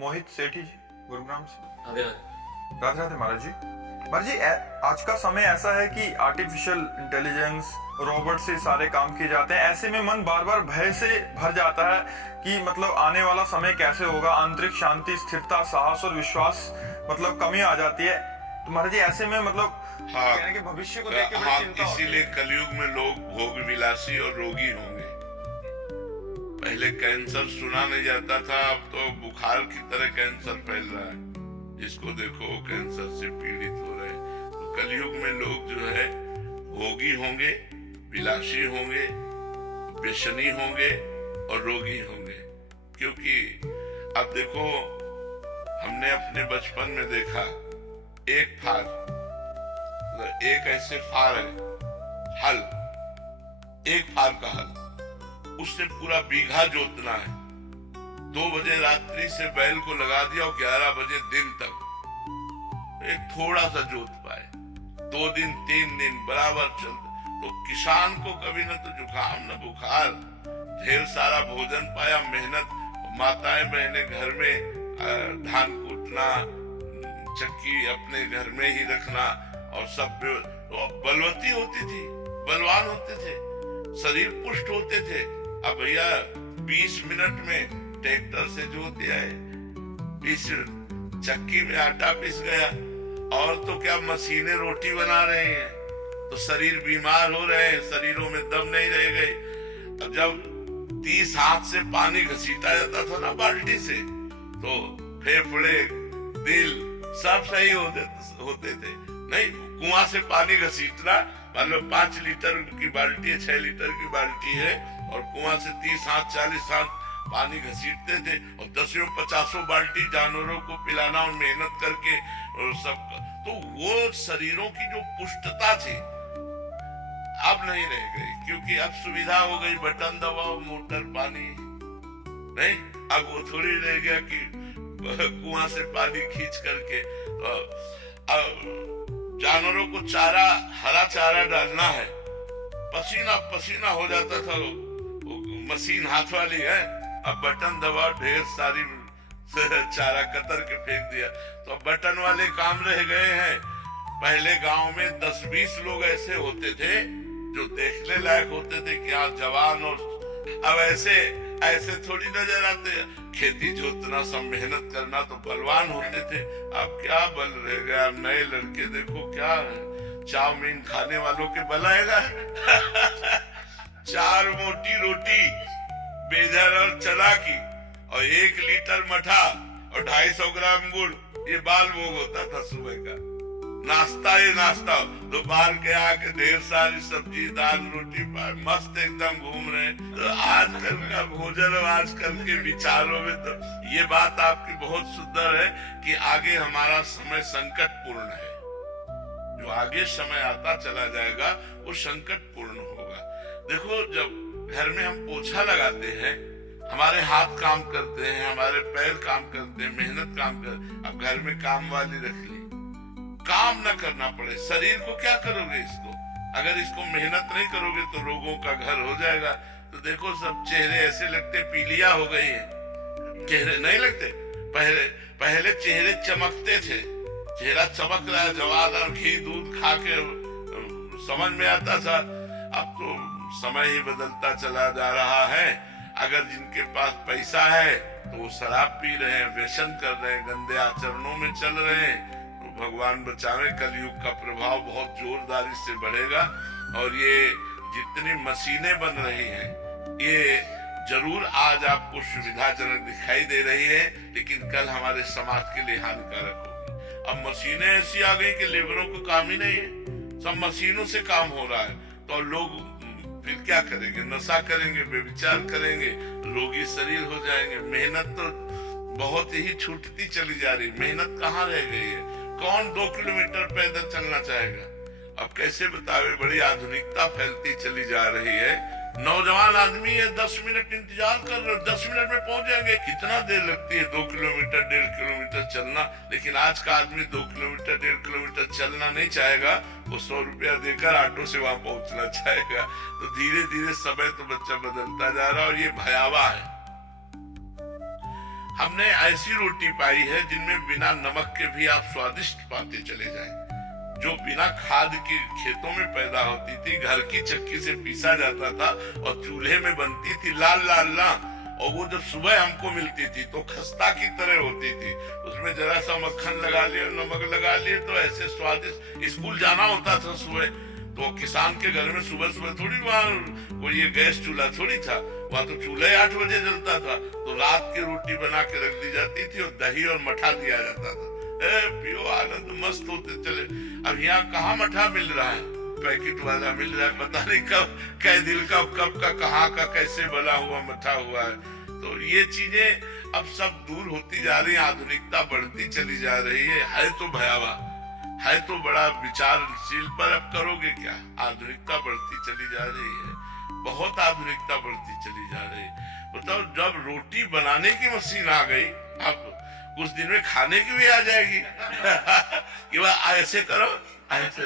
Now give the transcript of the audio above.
मोहित सेठी जी, गुरुग्राम से। राधे राधे। राधे राधे महाराज जी। महाराज जी, आज का समय ऐसा है कि आर्टिफिशियल इंटेलिजेंस, रोबोट से सारे काम किए जाते हैं। ऐसे में मन बार बार भय से भर जाता है कि मतलब आने वाला समय कैसे होगा। आंतरिक शांति, स्थिरता, साहस और विश्वास मतलब कमी आ जाती है। तो महाराज जी ऐसे में मतलब कहने के भविष्य को देख के बड़ी चिंता होती है। इसीलिए कलयुग में लोग भोग विलासी और रोगी होंगे। पहले कैंसर सुना नहीं जाता था, अब तो बुखार की तरह कैंसर फैल रहा है। जिसको देखो कैंसर से पीड़ित हो रहे हैं। तो कलयुग में लोग जो है भोगी होंगे, विलासी होंगे, व्यसनी होंगे और रोगी होंगे। क्योंकि अब देखो, हमने अपने बचपन में देखा, एक फार, एक ऐसे फार है, हल, एक फार का हल, उससे पूरा बीघा जोतना है। 2 बजे रात्रि से बैल को लगा दिया और 11 बजे दिन तक एक थोड़ा सा जोत पाए। 2 दिन 3 दिन बराबर चलते। तो किसान को कभी न तो जुकाम न बुखार, ढेर सारा भोजन पाया, मेहनत। माताएं बहनें घर में धान कूटना, चक्की अपने घर में ही रखना और सब तो बलवती होती थी, बलवान होते थे, शरीर पुष्ट होते थे। अब भैया 20 मिनट में ट्रैक्टर से जोत दिया है, चक्की में आटा पिस गया, और तो क्या मशीनें रोटी बना रहे हैं। तो शरीर बीमार हो रहे हैं, शरीरों में दम नहीं रह गए। अब जब 30 हाथ से पानी घसीटा जाता था ना बाल्टी से, तो फेफड़े, दिल सब सही होते थे। नहीं, कुआं से पानी घसीटना, मतलब 5 लीटर की बाल्टी है, 6 लीटर की बाल्टी है, और कुआं से 30 हाथ 40 हाथ पानी घसीटते थे, और 10-50 बाल्टी जानवरों को पिलाना और मेहनत करके और सब। तो वो शरीरों की जो पुष्टता थी अब नहीं रह गई, क्योंकि अब सुविधा हो गई, बटन दबाओ, मोटर, पानी। नहीं, अब वो थोड़ी रह गया कि कुआं से पानी खींच करके। अब जानवरों को चारा, हरा चारा डालना है, पसीना पसीना हो जाता था। मशीन हाथ वाली है, अब बटन दबाओ, ढेर सारी चारा कतर के फेंक दिया। तो बटन वाले काम रह गए हैं। पहले गांव में 10-20 लोग ऐसे होते थे जो देखने लायक होते थे कि हाँ जवान। और अब ऐसे थोड़ी नजर आते हैं। खेती जोतना, सब मेहनत करना, तो बलवान होते थे। अब क्या बल रह गया। अब नए लड़के देखो क्या है, चाउमीन खाने वालों के बल आएगा। 4 मोटी रोटी, बेजर और चना की, और 1 लीटर मठा और 250 ग्राम गुड़, ये बाल भोग होता था सुबह का। नाश्ता ही नाश्ता। दोपहर के आके ढेर सारी सब्जी, दाल, रोटी, मस्त एकदम घूम रहे। तो आजकल का भोजन और आजकल के विचारों में तो ये बात आपकी बहुत सुंदर है कि आगे हमारा समय संकटपूर्ण है। जो आगे समय आता चला जाएगा वो संकटपूर्ण होगा। देखो, जब घर में हम पोछा लगाते हैं, हमारे हाथ काम करते हैं, हमारे पैर काम करते हैं, मेहनत काम कर। अब घर में काम वाली रख ली, काम न करना पड़े। शरीर को क्या करोगे इसको? अगर इसको मेहनत नहीं करोगे तो रोगों का घर हो जाएगा। तो देखो, सब चेहरे ऐसे लगते, पीलिया हो गई है। चेहरे नहीं लगते, पहले चेहरे चमकते थे। चेहरा चमक रहा है, जवान घी दूध खा के समझ में आता था। अब तो समय ही बदलता चला जा रहा है। अगर जिनके पास पैसा है तो वो शराब पी रहे हैं, व्यसन कर रहे हैं, गंदे आचरणों में चल रहे हैं। तो भगवान बचावे, कलयुग का प्रभाव बहुत जोरदारी से बढ़ेगा। और ये जितनी मशीनें बन रही हैं, ये जरूर आज आपको सुविधाजनक दिखाई दे रही है, लेकिन कल हमारे समाज के लिए हानिकारक होगी। अब मशीनें ऐसी आ गई कि लेबरों को काम ही नहीं है, सब मशीनों से काम हो रहा है। तो लोग फिर क्या करेंगे? नशा करेंगे, व्यभिचार करेंगे, रोगी शरीर हो जाएंगे। मेहनत तो बहुत ही छूटती चली जा रही। मेहनत कहाँ रह गई है? कौन 2 किलोमीटर पैदल चलना चाहेगा? अब कैसे बतावे, बड़ी आधुनिकता फैलती चली जा रही है। नौजवान आदमी है, 10 मिनट इंतजार कर रहे, 10 मिनट में पहुंच जाएंगे। कितना देर लगती है 2 किलोमीटर 1.5 किलोमीटर चलना। लेकिन आज का आदमी 2 किलोमीटर 1.5 किलोमीटर चलना नहीं चाहेगा, वो 100 रुपया देकर ऑटो से वहां पहुंचना चाहेगा। तो धीरे धीरे समय तो बच्चा बदलता जा रहा है, और ये भयावह है। हमने ऐसी रोटी पाई है जिनमें बिना नमक के भी आप स्वादिष्ट पाते चले जाएं, जो बिना खाद के खेतों में पैदा होती थी, घर की चक्की से पीसा जाता था और चूल्हे में बनती थी लाल लाल ना, और वो जब सुबह हमको मिलती थी तो खस्ता की तरह होती थी। उसमें जरा सा मक्खन लगा लिए, नमक लगा लिए, तो ऐसे स्वादिष्ट। स्कूल जाना होता था सुबह, तो किसान के घर में सुबह सुबह थोड़ी वहाँ कोई ये गैस चूल्हा थोड़ी था, वहाँ तो चूल्हा 8 बजे जलता था, तो रात की रोटी बना के रख दी जाती थी और दही और मठा दिया जाता था। पियो, आनंद मस्त होते चले। अब यहाँ कहाँ मठा मिल रहा है, पैकेट वाला मिल रहा है, पता नहीं कब कै दिल का कब का कहाँ का कैसे बना हुआ मठा हुआ है। तो ये चीजें अब सब दूर होती जा रही है, आधुनिकता बढ़ती चली जा रही है तो भयावह है, तो बड़ा विचारशील, पर अब करोगे क्या, आधुनिकता बढ़ती चली जा रही है, बहुत आधुनिकता बढ़ती चली जा रही है। बताओ, जब रोटी बनाने की मशीन आ गई, अब कुछ दिन में खाने की भी आ जाएगी कि वह ऐसे करो ऐसे